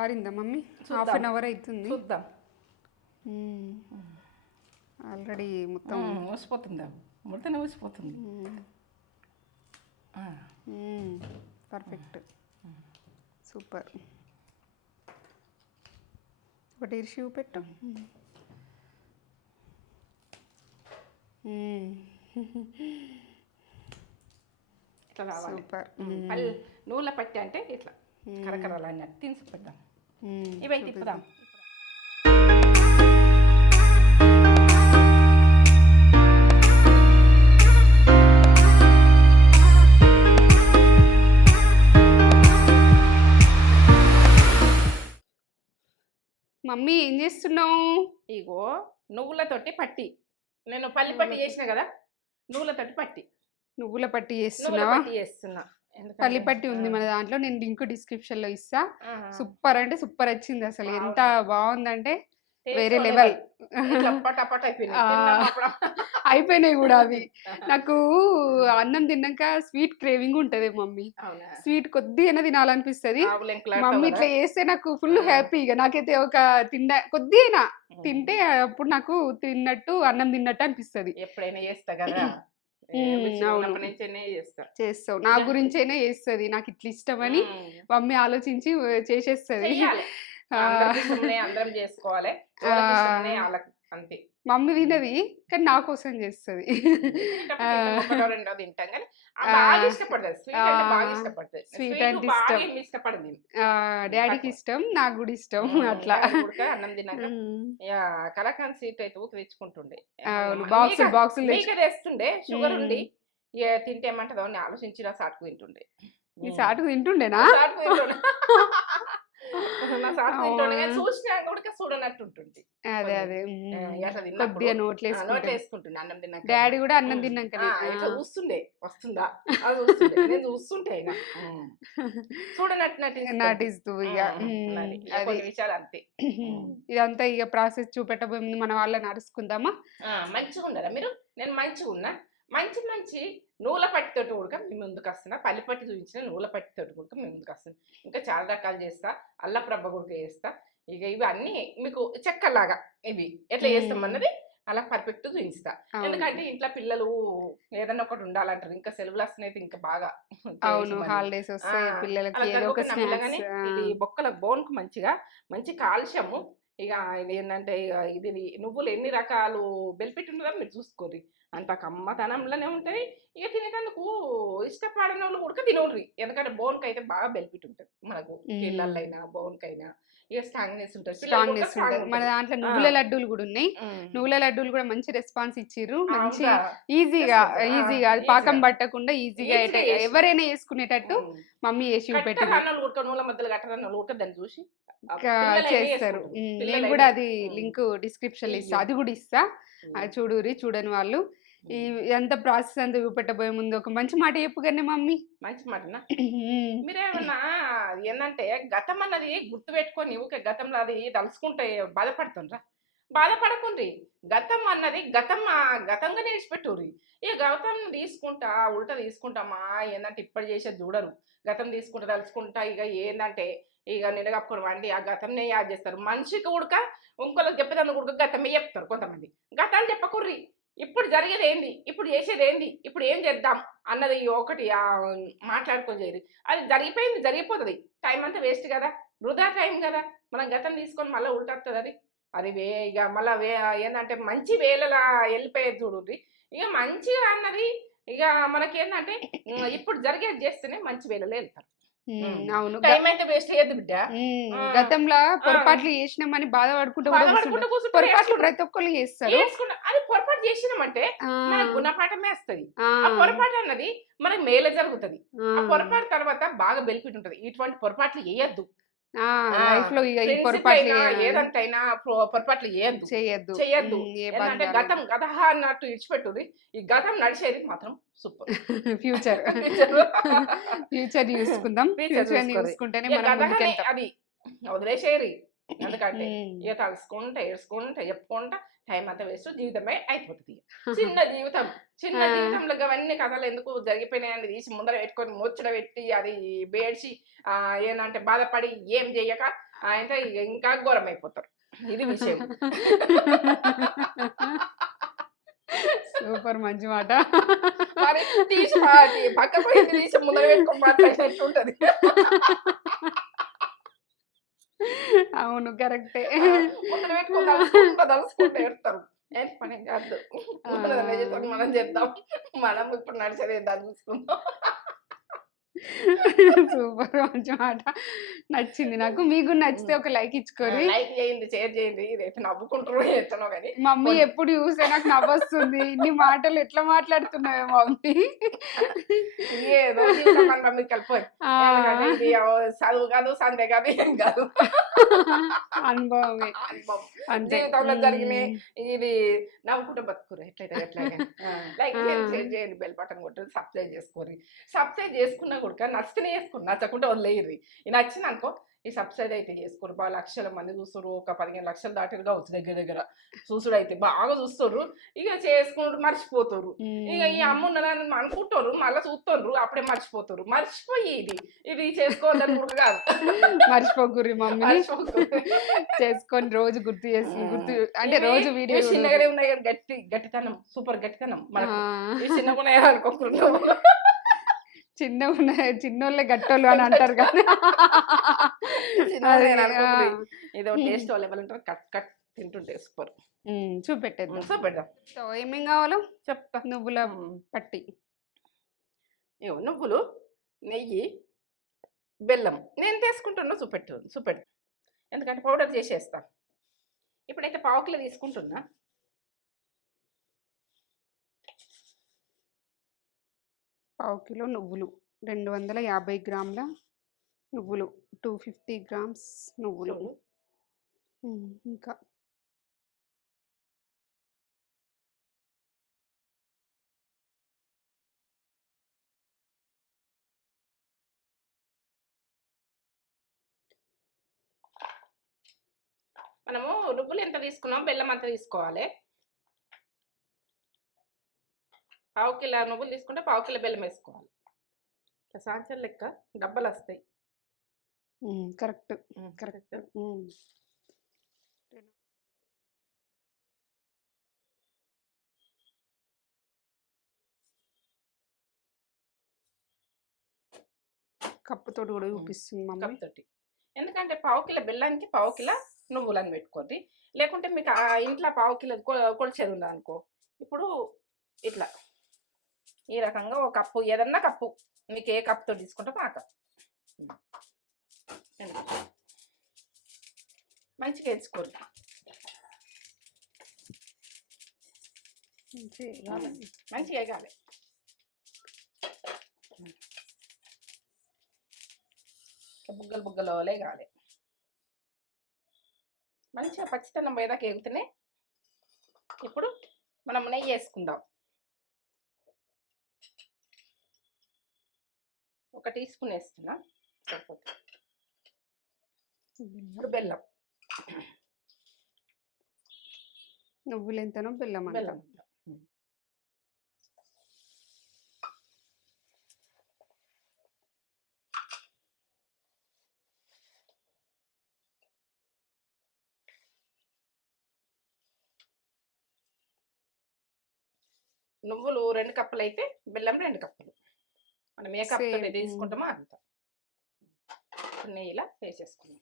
ఆరిందా mummy? Half. An hour అవుతుంది చూద్దాం. Already మొత్తం ఊసిపోతుందా ముడితేనే ఊసిపోతుంది. పర్ఫెక్ట్. సూపర్. ఒకటి ఇరిసి పెట్టు ఇట్లా సూపర్. నూనె పట్టి అంటే ఇట్లా కరకరాలు అన్నట్టు తీసుకుపెడదాం ఇవైతే తిప్పుదాం. మమ్మీ ఏం చేస్తున్నావు? ఇగో నువ్వులతోటి పట్టి. నేను పల్లి పట్టి చేసిన కదా నువ్వులతోటి పట్టి. నువ్వుల పట్టి చేస్తున్నావా? పట్టి చేస్తున్నా. ఎందుకంటే- పల్లి పట్టి ఉంది మన దాంట్లో. నేను లింక్ డిస్క్రిప్షన్లో ఇస్తా. సూపర్ అంటే సూపర్ వచ్చింది అసలు. ఎంత బాగుందంటే వేరే లెవెల్. అయిపోయినాయి. కూడా అవి. నాకు అన్నం తిన్నాక స్వీట్ క్రేవింగ్ ఉంటది మమ్మీ? స్వీట్ కొద్దిగా తినాలనిపిస్తది. మమ్మీ? ఇట్లా చేస్తే నాకు ఫుల్ ఆ. హ్యాపీగా నాకైతే ఒక తిన్న కొద్దిగా. తింటే అప్పుడు నాకు తిన్నట్టు అన్నం తిన్నట్టు అనిపిస్తది. ఎప్పుడైనా చేస్తా కదా? చేస్తా. చేస్తావు. నా గురించైనా చేస్తుంది. నాకు ఇట్లా ఇష్టమని ఉమ్. మమ్మీ ఆలోచించి చేసేస్తుంది. అందరి చేసుకోవాలి. అంతే. మమ్మీ తినది కానీ నా కోసం చేస్తుంది. స్వీట్ అంటే ఇష్టం. డాడీకి ఇష్టం నాకు కూడా ఇష్టం అట్లా. కలకాన్ స్వీట్ అయితే ఊకి తెచ్చుకుంటుండే. తెచ్చు మీకే తెస్తుండే షుగర్. ఉండి ఇక తింటే ఏమంటదో అని ఆలోచించి నా సాటుకు తింటుండే. ఉమ్. సాటుకు తింటుండేనా? చూసినా కూడా అదే అదే. కొద్దిగా నోట్లు అన్నం తిన్నాక. డాడీ కూడా అన్నం ఇట్లా చూస్తుండే. వస్తుందా? అది చూస్తుండే. నేను చూస్తుంటే. చూడనట్టు. నటిస్తూ. ఇక. అది. విషయాలు అంతే. ఇదంతా ఇక ప్రాసెస్ చూపెట్టబోయే ముందు మన వాళ్ళని అరుచుకుందామా ఆ, మంచిగా ఉన్నారా మీరు? నేను మంచిగా ఉన్నా మంచి మంచి నూల పట్టితోటి కూడా మీ ముందుకు వస్తున్నా. పల్లి పట్టి చూపించిన నూల పట్టితోటి కూడా మీ ముందుకు వస్తున్నా. ఇంకా చాలా రకాలు చేస్తా. అల్లప్రబ్బ కూడా చేస్తా. ఇక ఇవి అన్నీ మీకు చెక్కలాగా ఇవి. ఎట్లా చేస్తాం మ్మ్. అన్నది అలా పర్ఫెక్ట్ చూపిస్తా. ఎందుకంటే ఇంట్లో పిల్లలు ఏదన్నా ఒకటి ఉండాలంటారు. ఇంకా సెలవులు వస్తున్నాయి ఇంకా బాగా అవును. హాలిడేస్ వస్తాయి పిల్లలకి ఇది బొక్కల బోన్కు మంచిగా మంచి కాల్షియము ఇక ఇది ఏంటంటే ఇక ఇది నువ్వులు ఎన్ని రకాలు బెనిఫిట్ ఉంటుందో మీరు చూసుకోర్రి. అంత కమ్మతనంలోనే ఉంటాయి. ఇక తినేటందుకు ఇష్టపడిన వాళ్ళు కూడా తినోడ్రి ఎందుకంటే బోన్కి అయితే బాగా బెనిఫిట్ ఉంటుంది మనకు. పిల్లలైనా బోన్కైనా. స్ట్రాంగ్నెస్ ఉంటుంది స్ట్రాంగ్నెస్ ఉంటుంది మన. దాంట్లో నువ్వుల లడ్డూలు కూడా ఉన్నాయి. నువ్వుల లడ్డూలు కూడా మంచి రెస్పాన్స్ ఇచ్చిర్రు మంచి? ఈజీగా ఈజీగా అది పాకం. పట్టకుండా ఈజీగా చేసి. ఎవరైనా వేసుకునేటట్టు మ్మ్. మమ్మీ దాన్ని చూసి ఇంకా పిల్లలైనా చేస్తారు నేను కూడా అది. లింక్ డిస్క్రిప్షన్ ఇస్తా. అది కూడా ఇస్తా చూడురి చూడని వాళ్ళు ఈ ఎంత ప్రాసెస్ అంతా చూపెట్టబోయే ముందు ఒక మంచి మాట చెప్పుగానే మమ్మీ. మంచి మాటనా? మీరేమన్నా ఏంటంటే గతం అన్నది గుర్తు పెట్టుకొని ఊకే గతంలో అది తలుసుకుంటే బాధపడుతుండ్రా బాధపడకుండ్రి. గతం అన్నది గతం ఆ గతంగా నేర్చిపెట్టుర్రి ఈ గతం తీసుకుంటా ఉల్టా తీసుకుంటామా? ఏంటంటే ఇప్పుడు చేసేది చూడరు గతం తీసుకుంటా తలుచుకుంటా ఇక ఏంటంటే ఇక నిలగప్పుకొని వండి ఆ గతంనే యాద్ చేస్తారు. మనిషికి ఉడక ఇంకోళ్ళకి చెప్పేదాన్ని ఉడక గతమే చెప్తారు కొంతమంది. గతాలు చెప్పకుర్రి. ఇప్పుడు జరిగేది ఏంది ఇప్పుడు చేసేది ఏంది ఇప్పుడు ఏం చేద్దాం? అన్నది ఒకటి మాట్లాడుకొని చేయరు. అది జరిగిపోయింది జరిగిపోతుంది. టైం అంతా వేస్ట్ కదా? వృధా టైం కదా? మనం గతం తీసుకొని మళ్ళీ ఉల్టొస్తుంది అది. అది వే ఇక మళ్ళీ వే ఏంటంటే మంచి వేళలా వెళ్ళిపోయేది చూడుర్రి. ఇక మంచిగా అన్నది ఇక మనకేంటంటే ఇప్పుడు జరిగేది చేస్తేనే మంచి వేళలో వెళ్తారు అవును. టైం అయితే వేస్ట్ చేయొద్దు బిడ్డ. గతంలో పొరపాట్లు చేసినామని బాధపడుకుంటూ పొరపాట్లు ప్రతి ఒక్కళ్ళు చేస్తారు. అది పొరపాటు చేసినామంటే మన గుణపాఠమే వస్తుంది. ఆ, పొరపాటు అన్నది మనకి మేలే జరుగుతుంది. ఆ, పొరపాటు తర్వాత బాగా బెనిఫిట్ ఉంటది. ఇటువంటి పొరపాట్లు ఆ, లైఫ్లో పొరపాట్లు పొ- పొరపాట్లు చేయొద్దు. చేయొద్దు. చేయొద్దు. బంధాలు. గతం గతహ అన్నట్టు ఇడిచిపెట్టుది. ఈ గతం నడిచేది మాత్రం సూపర్. ఫ్యూచర్. ఫ్యూచర్. చూసుకుందాం. ఫ్యూచర్. చూసుకుంటేనే అది వదిలేసేరి ఎందుకంటే. ఇక తలుసుకుంటా ఏడ్చుకుంటా చెప్పుకుంటా టైం అంతా వేస్ట్ జీవితమే అయిపోతుంది చిన్న జీవితం చిన్న. జీవితంలో అవన్నీ కథలు ఎందుకు జరిగిపోయినాయని తీసి ముందర పెట్టుకొని ముచ్చట పెట్టి అది బేడ్చి ఆ ఏంటంటే బాధపడి ఏం చెయ్యక ఆయనతో ఇక ఘోరం అయిపోతారు. ఇది విషయం. సూపర్ మంచి మాట. మరి తీసి పక్క పోయి తీసి ముందర పెట్టుకొని మాట్లాడినట్టు ఉంటది. అవును కరెక్టే. ముందర పెట్టుకొని తలుసుకుంటా తలుసుకుంటా ఎడతారు ఏం పని కాదు. మనం చేద్దాం. మనం ఇప్పుడు నడిచేది దాన్ని చూసుకుందాం. సూపర్ మంచి మాట నచ్చింది నాకు. మీకు నచ్చితే ఒక లైక్ ఇచ్చుకోరి. లైక్ చేయండి షేర్ చేయండి. రేపు నవ్వుకుంటారు ఎత్తనో కానీ మమ్మీ ఎప్పుడు చూస్తే నాకు నవ్వొస్తుంది. ఇన్ని మాటలు ఎట్లా మాట్లాడుతున్నావే మమ్మీ? ఏదో మమ్మీ కలిపోయి చదువు కాదు సండే కాదు ఏం కాదు. అనుభవమే. అనుభవం. అంతే. జీవితంలో జరిగినాయి ఉమ్. ఇది నవ్వుకుంటూ బతుకురు ఎట్లయితే ఎట్లాగే లైక్ చేయండి బెల్ బటన్ కొట్టి సబ్స్క్రైబ్ చేసుకోరి సబ్స్క్రైబ్ చేసుకున్నా కూడా నచ్చితేనే చేసుకోండి నచ్చకుండా వదిలేయర్రి ఇది నచ్చింది అనుకో ఈ సబ్స్క్రైబ్ అయితే చేసుకోరు బాగా లక్షల మంది చూస్తారు ఒక పదిహేను లక్షలు దాటిగా వచ్చు దగ్గర దగ్గర. చూసుడు అయితే బాగా చూస్తారు ఇక చేసుకుంటూ మర్చిపోతారు ఇక ఈ అమ్మ ఉన్నదని అనుకుంటారు మళ్ళీ చూస్తారు అప్పుడే మర్చిపోతారు మర్చిపోయి ఇది ఇది చేసుకోవద్దని కాదు. మర్చిపోకుర్రి మమ్మీ. చేసుకొని రోజు గుర్తు చేసి. గుర్తు అంటే రోజు వీడియో చిన్నగానే ఉన్నాయి గట్టి గట్టితనం సూపర్ గట్టితనం మనకు. చిన్నగా ఉన్నాయి అనుకోకుండా చిన్న ఉన్నాయి చిన్నోళ్ళే గట్టోళ్ళు అని అంటారు కదా. ఏదో టేస్ట్ వాళ్ళు ఎవరు కట్ కట్ తింటుంటే సూపర్. చూపెట్టేద్దాం. సో పెడదాం సో ఏమేం కావాలో చెప్తా. నువ్వుల పట్టి. ఇగో నువ్వులు నెయ్యి బెల్లం. నేను తీసుకుంటున్నా చూపెట్టు చూపెట్టు. ఎందుకంటే పౌడర్ చేసేస్తా. ఇప్పుడైతే పావు కిలో తీసుకుంటున్నా. పావు కిలో నువ్వులు. రెండు వందల యాభై గ్రాముల నువ్వులు. టూ ఫిఫ్టీ గ్రామ్స్ నువ్వులు. ఇంకా. మనము నువ్వులు ఎంత తీసుకున్నాం బెల్లం అంత తీసుకోవాలి. పావు కిలో నువ్వులు తీసుకుంటే పావు కిలో బెల్లం వేసుకోవాలి. ఇట్లా లెక్క డబ్బలు వస్తాయి. Correct correct. కప్పుతోటి కూడా. చూపిస్తుంది మమ్మీ. తోటి ఎందుకంటే పావు కిలో బెల్లానికి పావు కిలో నువ్వులని పెట్టుకోద్ది లేకుంటే మీకు ఆ ఇంట్లో పావు కిలో కొలిచేది ఉన్నది అనుకో ఇప్పుడు ఇట్లా ఈ రకంగా ఒక కప్పు ఏదన్నా కప్పు. మీకు ఏ కప్తో తీసుకుంటామో ఆ కప్పు. మంచిగా వేసుకోరు మంచిగా వేయాలి. వేగాలి. బుగ్గలు బుగ్గలు లేగాలి మంచిగా పచ్చితనం పోయేదాకా ఎగుతున్నాయి ఇప్పుడు మనం నెయ్యి వేసుకుందాం. ఒక టీ స్పూన్ వేస్తున్నా ఇప్పుడు బెల్లం. నువ్వులు ఎంతనో బెల్లం బెల్లం. నువ్వులు రెండు కప్పులు అయితే బెల్లం రెండు కప్పులు. మనం ఏ కప్పుతో Same. తీసుకుంటామో అంత. ఇప్పుడు నెయ్యిలా వేసేసుకున్నాం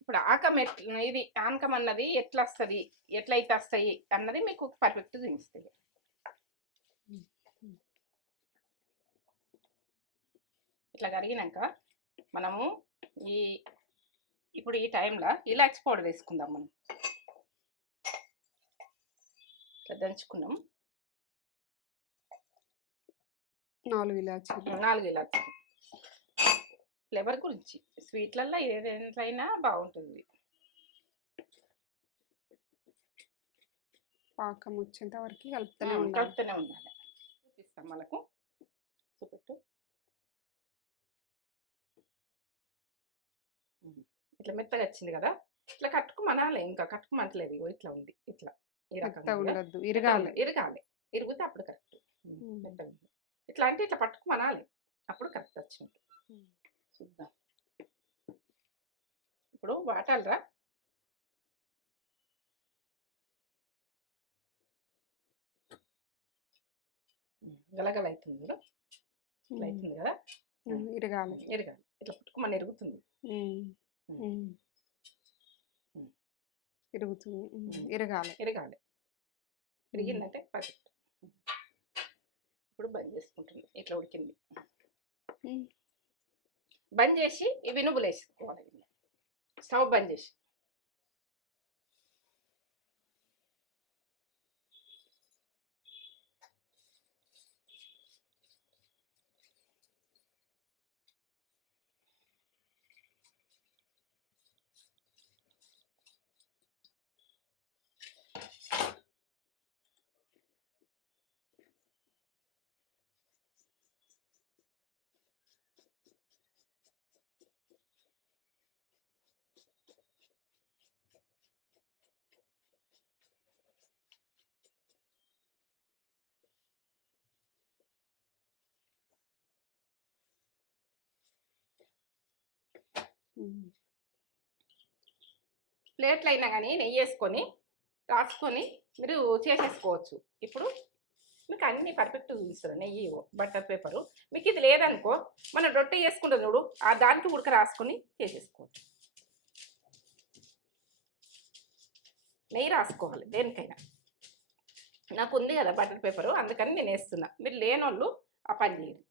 ఇప్పుడు ఆకం ఎట్ ఇది ఆనకం అన్నది ఎట్లా వస్తుంది ఎట్లయితే వస్తాయి అన్నది మీకు పర్ఫెక్ట్ చూపిస్తుంది ఇట్లా కరిగినాక మనము ఈ ఇప్పుడు ఈ టైంలో ఇలాచి పౌడర్ వేసుకుందాం మనం. ఇట్లా దంచుకున్నాం. నాలుగు ఇలాచీలు. నాలుగు ఇలాచి ఫ్లేవర్ గురించి. స్వీట్లల్లో ఏదైనా బాగుంటుంది. పాకం వచ్చేంత వరకు కలుపుతూనే ఉండాలి. కలుపుతూనే ఉండాలి. చూపిస్తాం మనకు చూపెట్టు. ఇట్లా మెత్తగా వచ్చింది కదా? ఇట్లా కట్టుకుమనాలి. ఇంకా కట్టుకుమంటలేదు ఇగో ఇట్లా ఉంది. ఇట్లా. ఈ రకంగా. ఉండద్దు. ఇరగాలి. ఇరగాలి. ఇరుగుతే అప్పుడు కరెక్ట్. మెత్తగా. ఇట్లా అంటే ఇట్లా పట్టుకుమనాలి అప్పుడు కరెక్ట్ ఉమ్. చూద్దాం. ఇప్పుడు వాటాలరా. గలగల అవుతుంది చూడు. ఇట్లా అవుతుంది కదా? ఇరగాలి. ఎరగాలి ఇట్లా పుట్టుకోమని ఎరుగుతుంది. ఇరుగుతుంది. ఇరగాలి. ఎరగాలి ఎరిగిందంటే పర్ఫెక్ట్. ఇప్పుడు బంద్ చేసుకుంటుంది. ఇట్లా ఉడికింది. బంద్ చేసి ఇవి నువ్వులు వేసుకోవాలి. స్టవ్ బంద్ చేసి. ప్లేట్లు అయినా కానీ నెయ్యి వేసుకొని రాసుకొని మీరు చేసేసుకోవచ్చు. ఇప్పుడు మీకు అన్ని పర్ఫెక్ట్ చూపిస్తారు నెయ్యి బటర్ పేపరు. మీకు ఇది లేదనుకో మనం రొట్టె చేసుకుంటాం చూడు ఆ దానికి ఉడక రాసుకొని చేసేసుకోవచ్చు. నెయ్యి రాసుకోవాలి దేనికైనా. నాకు ఉంది కదా బటర్ పేపరు అందుకని నేను వేస్తున్నా. మీరు లేనోళ్ళు ఆ పని చేయండి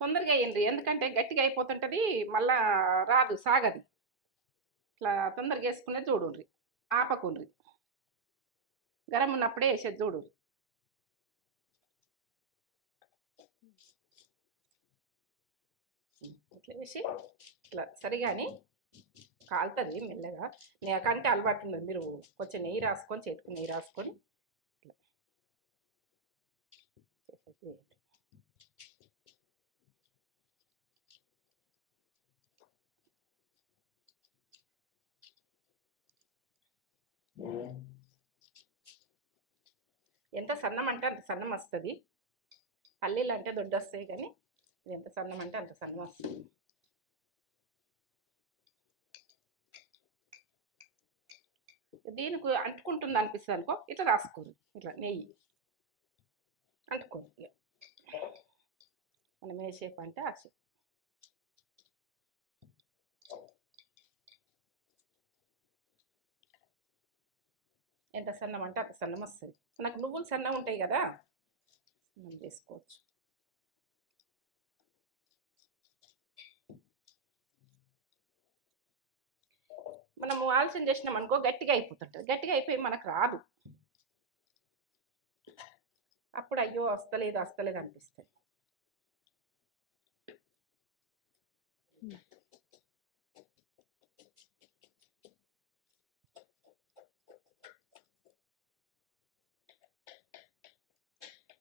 తొందరగా వేయండి ఎందుకంటే గట్టిగా అయిపోతుంటుంది మళ్ళా రాదు సాగది. ఇట్లా తొందరగా వేసుకునే చూడుర్రి ఆపకుండ్రి. గరం ఉన్నప్పుడే వేసేది చూడుర్రి. ఇట్లా వేసి ఇట్లా సరిగాని కాలుతుంది మెల్లగా. నాకంటే అలవాటు ఉండదు మీరు కొంచెం నెయ్యి రాసుకొని చేతికి నెయ్యి రాసుకొని ఇట్లా. ఎంత సన్నం అంటే అంత సన్నం వస్తుంది పల్లీలు అంటే దొడ్డు వస్తాయి కానీ ఇది ఎంత సన్నం అంటే అంత సన్నం వస్తుంది దీనికి అంటుకుంటుంది అనిపిస్తుంది అనుకో ఇట్లా రాసుకోరు ఇట్లా నెయ్యి. అంటుకోరు ఇక మనం ఏ షేప్ అంటే ఆ షేప్ ఎంత సన్నం అంటే అంత సన్నం వస్తుంది. మనకు నువ్వులు సన్నం ఉంటాయి కదా? సన్నం చేసుకోవచ్చు. మనము ఆలస్యం చేసినాం అనుకో గట్టిగా అయిపోతుంటుంది. గట్టిగా అయిపోయి మనకు రాదు. అప్పుడు అయ్యో వస్తలేదు వస్తలేదు అనిపిస్తుంది.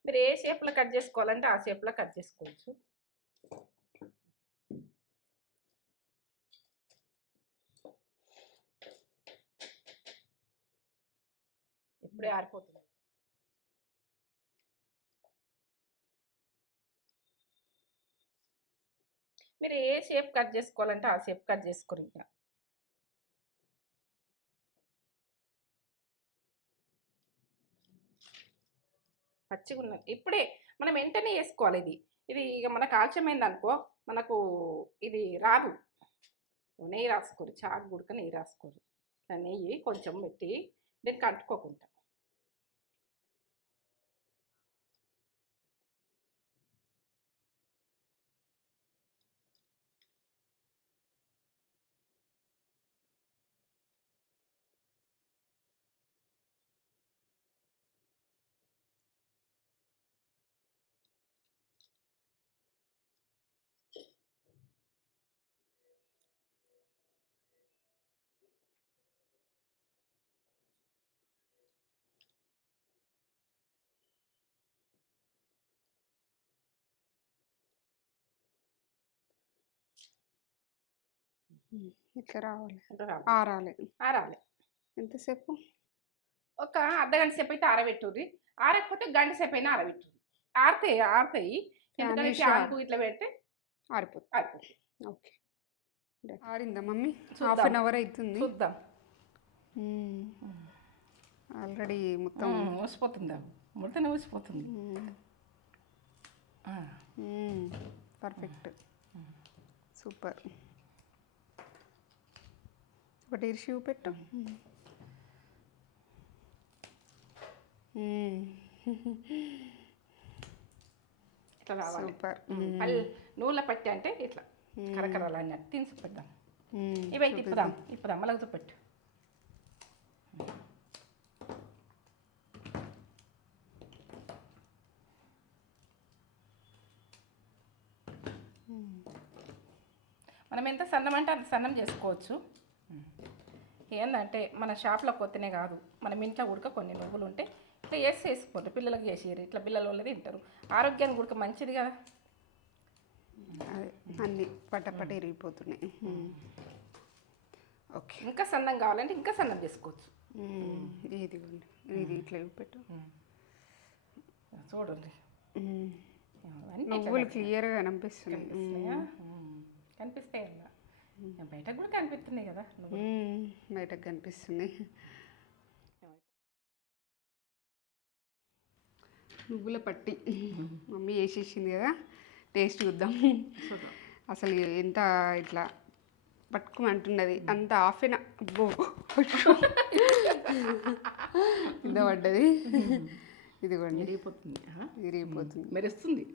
మీరు ఏ షేప్లో కట్ చేసుకోవాలంటే ఆ షేప్లో కట్ చేసుకోవచ్చు. ఇప్పుడే ఆరిపోతుంది. మీరు ఏ షేప్ కట్ చేసుకోవాలంటే ఆ షేప్ కట్ చేసుకోరు ఇంకా. పచ్చిగా ఉన్నది ఇప్పుడే మనం వెంటనే వేసుకోవాలి ఇది. ఇది ఇక మనకు ఆలస్యమైంది అనుకో మనకు ఇది రాదు. నెయ్యి రాసుకోరు చాకు గుడక నెయ్యి రాసుకోరు. నెయ్యి కొంచెం పెట్టి దీనికి అంటుకోకుండా. ఇట్లా రావాలి. ఆరాలి. ఆరాలి. ఎంతసేపు? ఒక అర్ధ గంట సేపు అయితే ఆరబెట్టుర్రి. ఆరకపోతే గంట సేపు అయినా ఆరబెట్టుర్రి. ఆరుతాయి. ఆరుతాయి ఎందుకంటే ఇట్లా పెడితే ఆరిపోతుంది. ఆరిపోతుంది. ఓకే. ఆరిందా మమ్మీ. హాఫ్ అన్ అవర్ అవుతుంది చూద్దాం. ఆల్రెడీ మొత్తం ఊసిపోతుందా? ముడతనే ఊసిపోతుంది. పర్ఫెక్ట్. సూపర్. ఒకటి ఇరిసి పెట్టు. ఇట్లా రావాలి. సూపర్. నూనె పట్టి అంటే ఇట్లా కరకరాలు అన్నట్టు తిని చూపెడదాం. ఇవైతే ఇప్పుదాం ఇప్పుదాం మళ్ళీ చూపెట్టు. మనం ఎంత సన్నం అంటే అంత సన్నం చేసుకోవచ్చు. ఏంటంటే మన షాప్లో కొత్తనే కాదు. మనం ఇంట్లో ఉడక కొన్ని నువ్వులు ఉంటే ఇట్లా వేసి వేసుకోండి పిల్లలకి చేసేయరు. ఇట్లా పిల్లల వాళ్ళు తింటారు. ఆరోగ్యానికి ఉడక మంచిది కదా. అదే అన్ని పటపట ఇరిగిపోతున్నాయి. ఓకే. ఇంకా సన్నం కావాలంటే ఇంకా సన్నం చేసుకోవచ్చు. ఇది. ఇది ఇట్లా పెట్టు చూడండి. నువ్వులు క్లియర్గా కనిపిస్తున్నాయి. కనిపిస్తాయి అలా బయట కూడా కనిపిస్తున్నాయి కదా. బయటకు కనిపిస్తుంది నువ్వుల పట్టి. మమ్మీ వేసేసింది కదా టేస్ట్ చూద్దాం. అసలు ఎంత ఇట్లా పట్టుకోమంటున్నది అంత హాఫ్ అబ్బో కింద పడ్డది. ఇదిగోండి. విరిగిపోతుంది? విరిగిపోతుంది. మెరుస్తుంది.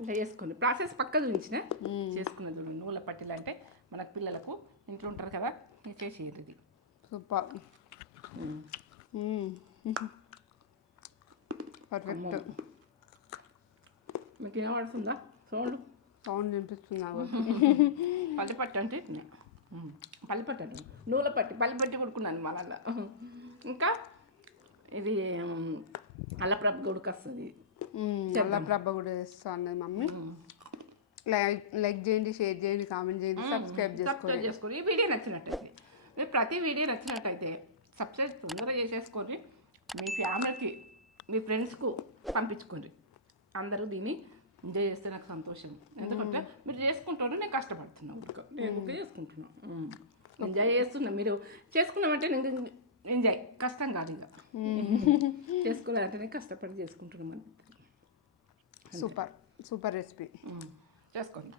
ఇలా చేసుకోండి ప్రాసెస్ పక్క చూపించిన చేసుకున్నది చూడండి నువ్వుల పట్టిలు అంటే మనకు పిల్లలకు ఇంట్లో ఉంటారు కదా చేసేది ఇది. సూపర్. పర్ఫెక్ట్ మీకు ఏమడుతుందా సౌండ్? సౌండ్ వినిపిస్తుంది? పల్లిపట్టు అంటే. పల్లిపట్టు అంటే నూల పట్టి పల్లిపట్టి కొడుకున్నాను మళ్ళా ఇంకా ఇది అల్లప్రభ కొడుకొస్తుంది చాలా ప్రభ కూడా చేస్తా అన్నది మమ్మీ. లైక్ లైక్ చేయండి షేర్ చేయండి కామెంట్ చేయండి సబ్స్క్రైబ్ చేసుకోండి. సబ్స్క్రైబ్ చేసుకోండి. ఈ వీడియో నచ్చినట్టయితే మీరు ప్రతి వీడియో నచ్చినట్టయితే సబ్స్క్రైబ్ తొందరగా చేసేసుకొని మీ ఫ్యామిలీకి మీ ఫ్రెండ్స్కు పంపించుకోండి. అందరూ దీన్ని ఎంజాయ్ చేస్తే నాకు సంతోషం. ఎందుకంటే మీరు చేసుకుంటారు నేను కష్టపడుతున్నా. ఊరికే. నేను ఊరికే చేసుకుంటున్నా. ఎంజాయ్ చేస్తున్నా. మీరు చేసుకున్నామంటే నేను ఎంజాయ్. కష్టం కాదు ఇక. చేసుకున్నారంటే నేను కష్టపడి చేసుకుంటున్నాం సూపర్ సూపర్ రెసిపీ చేసుకోండి